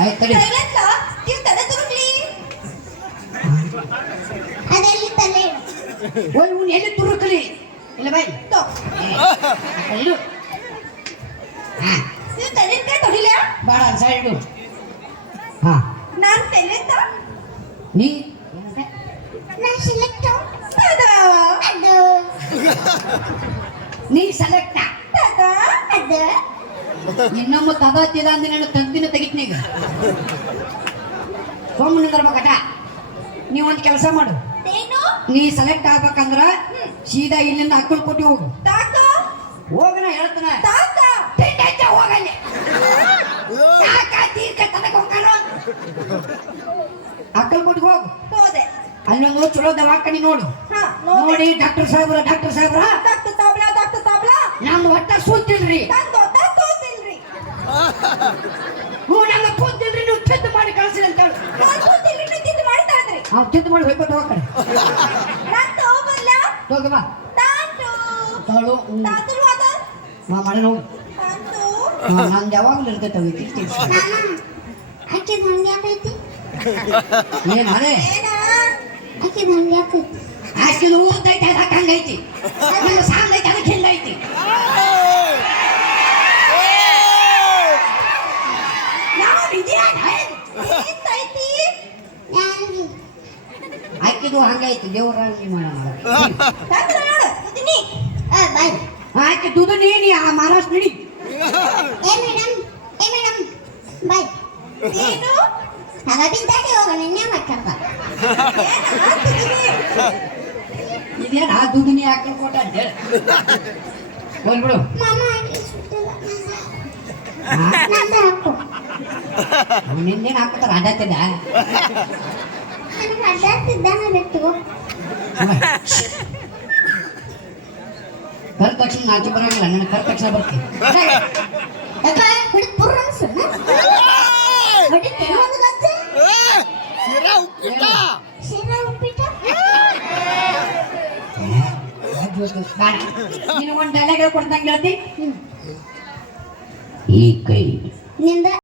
ಆಯ್ತು ತಡಿ. ಸೈಲೆಂಟ್ ನೀವು ತಲೆ ತುರುಕ್ಲಿ ಅದೆಲ್ಲಿ ತಲೆ ಓಯ್ ಇವ್ನು ಎಲ್ಲಿ ತುರುಕಲಿ ಇಲ್ಲ ಬಾಯ್ ತೋ ಇಡು. ನೀವು ತಲೆನ್ಕಾಯಿ ತೊಡಿಲ ಬೇಡ ಸೈಡು. ಹಾ ನಾನು ತಲೆಂತ ನೀ ನಾನು ಸೆಲೆಕ್ಟ್ ಅದು ನೀ ಸೆಲೆಕ್ಟ್ ಅದು ಇನ್ನೊಮ್ಮೆ ತದಾತಿದ ಅಂದ್ರೆ ನಾನು ತಂದಿನ ತೆಗಿತ್ನೀಗ ಸೋಮಣ್ಣ ಬರ್ಬೇಕಟ. ನೀ ಒಂದು ಕೆಲಸ ಮಾಡು, ಏನು ನೀ ಸೆಲೆಕ್ಟ್ ಆಗ್ಬೇಕಂದ್ರ ಸೀದಾ ಇಲ್ಲಿಂದ ಅಕ್ಕಲ್ ಕೊಟ್ಟಿ ಹೋಗು. ತಾತ ಹೋಗನ ಹೇಳ್ತಾನ ತಾತ ಹೋಗಲ್ಲಿ ಅಕ್ಕಲ್ ಕೊಟ್ಟಿಗೆ ಹೋಗು. ಹೋದೆ ಅಲ್ಲೊಂದು ಚಲೋ ದವಾಖಾನಿ ನೋಡು. ಹಾ ನೋಡಿ ಡಾಕ್ಟರ್ ಸಾಹೇಬ್ರ ಡಾಕ್ಟರ್ ತಾಬ್ಲಾ ನಮ್ದು ಒಟ್ಟ ಸೂತಿಲ್ರಿ. ತೋತಿಲ್ರಿ ಹ್ಞೂ ನಮ್ಮ ಕೂತಿಲ್ರಿ, ನೀವು ತಿದ್ದು ಮಾಡಿ ಕಳ್ಸಿರಿ ಅಂತ ಹೇಳು. ತೋತಿಲ್ರಿ ನೀವು ತಿದ್ದು ಮಾಡ್ತಾ ಇದ್ರಿ ಅವ್ನು ತಿದ್ದು ಮಾಡಿ ಹೋಗ್ಬಿಟ್ಟು ಹೋಗ್ತಾರೆ. ನಾನು ತಗೋಬಲ್ಲ ಹೋಗಿ ಬಾ ತಾತು ತಗೊಳ್ಳು. ತಾತರು ಅದ ಮಾಡಿ ಹೋಗು. ತಾತು ನಂದು ಯಾವಾಗಲೂ ಇರ್ತೈತೆ. ಆಕೆ ನಂಗೆ ಯಾಕೈತಿ ಏನು ಅದೇ ಏನ ಆಕೆ ನಂಗೆ ಯಾಕೈತಿ ಆಕಿದು ಊರ್ತೈತೆ ಅದಕ್ಕೆ ಹಂಗೈತಿ, ಆಕಿದು ಸಾಂಗೈತೆ ಅದಕ್ಕೆ ಹಿಂಗೈತಿ. ಎಂತೈತಿ ಯಾರಿಗೆ ಆಕಿದು ಹಂಗೈತಿ. ದೇವ್ರ ತಾತ ನೋಡು ಇದೀನಿ ಬಾಯ್ ಆಕೆ ದುಡ್ಡು ನೀನಿ ಆ ಮಹಾರಾಷ್ಟ್ರ ನಡಿ. ಏ ಮೇಡಮ್ ಬಾಯ್ ಏನು ತಗಬಿದ್ದಾಗೆ ಹೋಗ ನಿನ್ನೆ ಮಾತಾಡ್ದ ಇದೇನು ಆ ದುಡ್ಡು ನೀ ಹಾಕಿ ಕೊಟ್ಟ ಅಂತ ಹೇಳಿ ಹೋಗ್ಬಿಡು. ಮಾಮ ಆಕೆ ಸುತ್ತಿಲ್ಲ ನಂದು ಹಾಕು ನಿನ್ನೇನು ಹಾಕ್ತಾರ ಅಡ್ಡಾತಿದ್ದ ನನಗೆ ಅಡ್ಡಾಡ್ತಿದ್ದಾನೆ ಬಿಟ್ಟು ಕರ್ ತಕ್ಷಣ ನಾಚಿ ಬರಂಗಿಲ್ಲ, ನನಗೆ ಕರ್ ತಕ್ಷಣ ಬರ್ತೀನಿ. ಯಾಕ ಬಿಡು ಪುರ್ರ ಅನ್ಸಣ್ಣ ಬಡಿ ತಿನ್ನೋದು ಗೊತ್ತ ಶಿರಾ ಉಪ್ಪಿಟ್ಟ ಶಿರಾ ಉಪ್ಪಿಟ್ಟ ನೀನು ಒಂದು ಡೈಲಾಗ್ ಹೇಳ್ಕೊಡ್ತಂಗೆ ಹೇಳ್ತಿ. ಈ ಕೈ ನಿಂದ